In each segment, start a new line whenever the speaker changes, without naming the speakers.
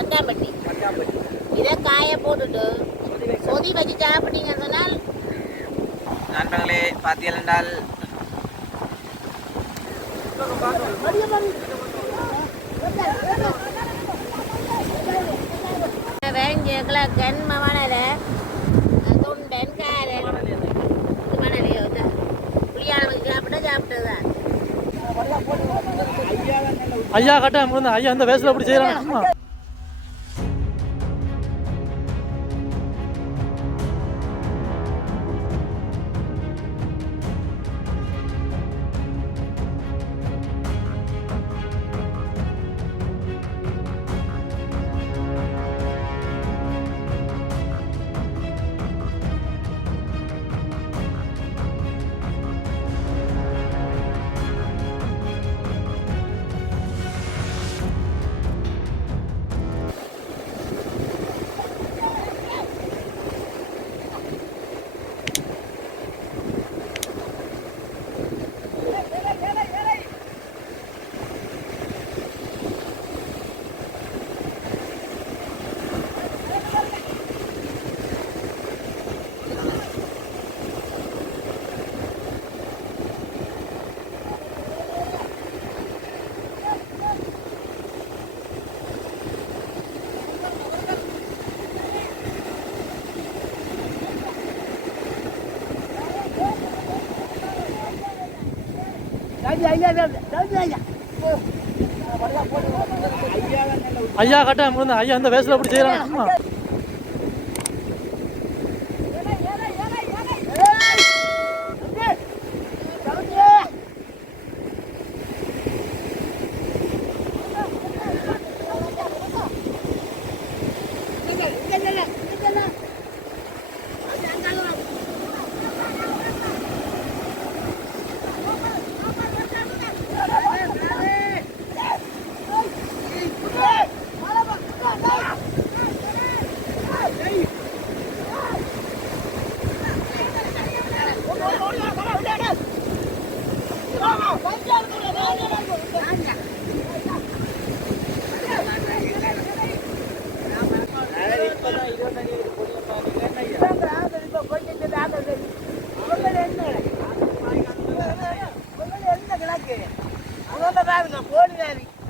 பட்டாம்பட்டி.
இதை காய போட்டுட்டு கொதி வச்சு சாப்பிட்டீங்கன்னு சொன்னால்
நண்பர்களே பார்த்தீர்கள் என்றால்
வேங்கியக்குள்ள கண்ம மணல. தொண்டன் காரன் மணலையோ புளியானவங்க சாப்பிட்டா சாப்பிட்டதுதான்
ஐயா கட்ட ஐயா அந்த வயசுல அப்படி செய்யறாங்க ஐயா கட்ட முடிந்த ஐயா அந்த வயசுல அப்படி செய்யறாங்க Go, go, go.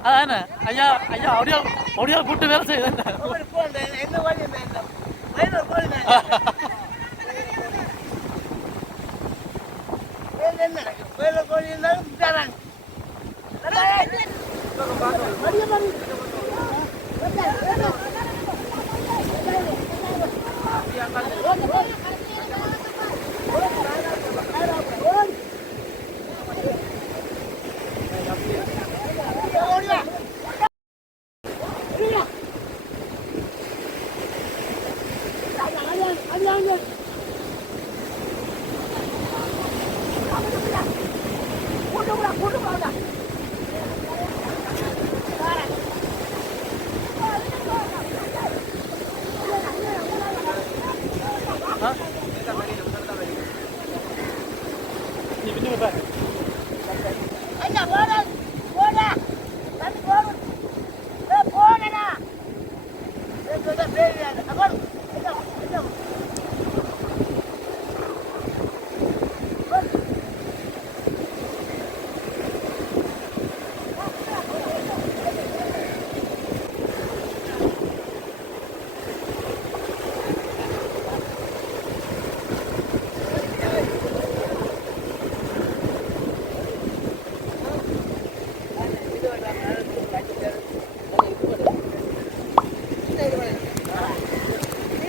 அதானே? ஐயா ஐயா அப்படியே அப்படியே கூட்டு வேலை செய்யுது 俺娘去。
拉不走不走，
我
走
我拉，
我走不
拉
的。
来。
来
来来
来来来。
啊？
你咋不带？
你不带？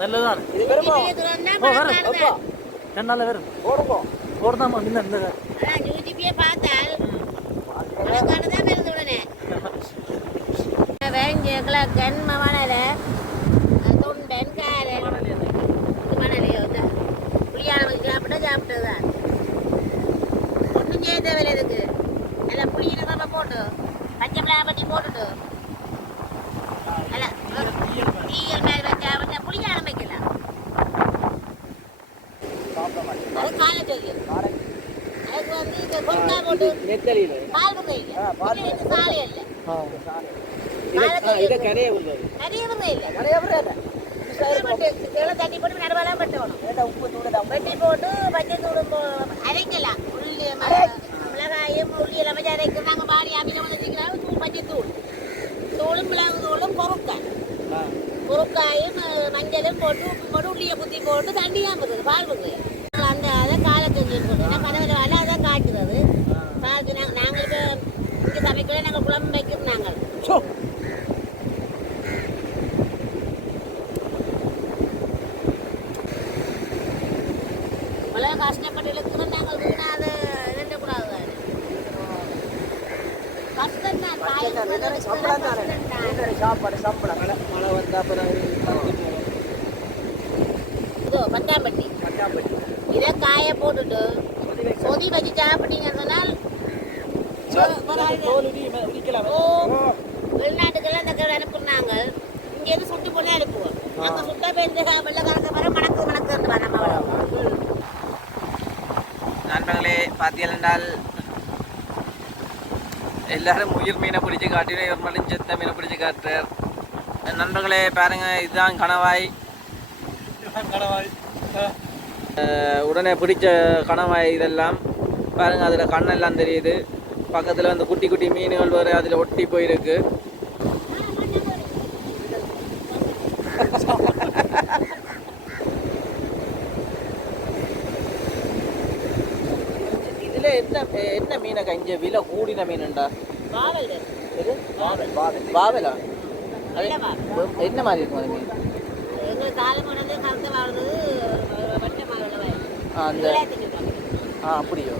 நல்லதுதான்
இது
வருமா.
ரெண்டு வரும்
போடுதாம்மா இந்த இந்த
அதான் யூடியூப்லயே பார்த்தால் வேஞ்ச கண்ம மணல தொண்டன் இது மணலையோ புளியான சாப்பிட்டா சாப்பிட்டதுதான் ஒன்றும் செய்ய தேவையில்லை இதுக்கு நல்லா நம்ம போட்டு பச்சை மிளகா பட்டி போட்டுட்டு நல்லா தீயல் மேல் வச்சா வந்து புளியான வைக்கலாம் அது காலை சொல்லியும் அதுக்கு வந்து இந்த கொண்டா போட்டு
நெத்தலியில்
இது
கரையை விடுறது
நிறைய புகை இல்லை
கரையை விடுறது
தட்டி போட்டு நடுவெல்லாம் வெட்டணும்
உப்பு தூட
வெட்டி போட்டு பச்சை போ- அரைக்கலாம் உள்ளி மிளகாயும் உள்ளி எல்லாம் வச்சு அரைக்க நாங்கள் பாடி அமில வந்து வச்சுக்கலாம் தூள் பச்சை தூள் தூளும் மிளகு தூளும் மஞ்சளும் போட்டு உப்பு போட்டு உள்ளியை குத்தி போட்டு தண்ணியாக இருக்குது பால் புகை
சம்பளம் தானே சாப்பாடு சம்பளம் மழை வந்தா அப்புறம்
இதோ பத்தாம்பட்டி
பட்டாம்பட்டி.
இதை காய போட்டுட்டு கொதி வச்சு சாப்பிட்டீங்கன்னு சொன்னால்
தோல் உரி உரிக்கலாம்
ஓ வெளிநாட்டுக்கெல்லாம் இந்த கடை அனுப்புனாங்க. இங்கேருந்து சுட்டு போனே அனுப்புவோம். அங்கே சுட்டா போய் இந்த வெள்ளக்காரங்க வர மணக்கு மணக்கு நம்ம
நண்பர்களே பார்த்தீர்கள் என்றால் எல்லாரும் உயிர் மீனை பிடிச்சி காட்டினோம் இவர் மட்டும் செத்த மீனை பிடிச்சி காட்டுறார். நண்பர்களே பாருங்க இதுதான் கணவாய். கணவாய் உடனே பிடிச்ச கணவாய் இதெல்லாம். பாருங்க அதில் கண்ணெல்லாம் தெரியுது. பக்கத்தில் வந்து குட்டி குட்டி மீன்கள் வர அதில் ஒட்டி போயிருக்கு. இதில் என்ன என்ன மீனை கஞ்ச விலை கூடின மீனுண்டா?
பாவல்
என்ன மாதிரி இருக்கும் அது மீன்? அந்த ஆ அப்படியோ?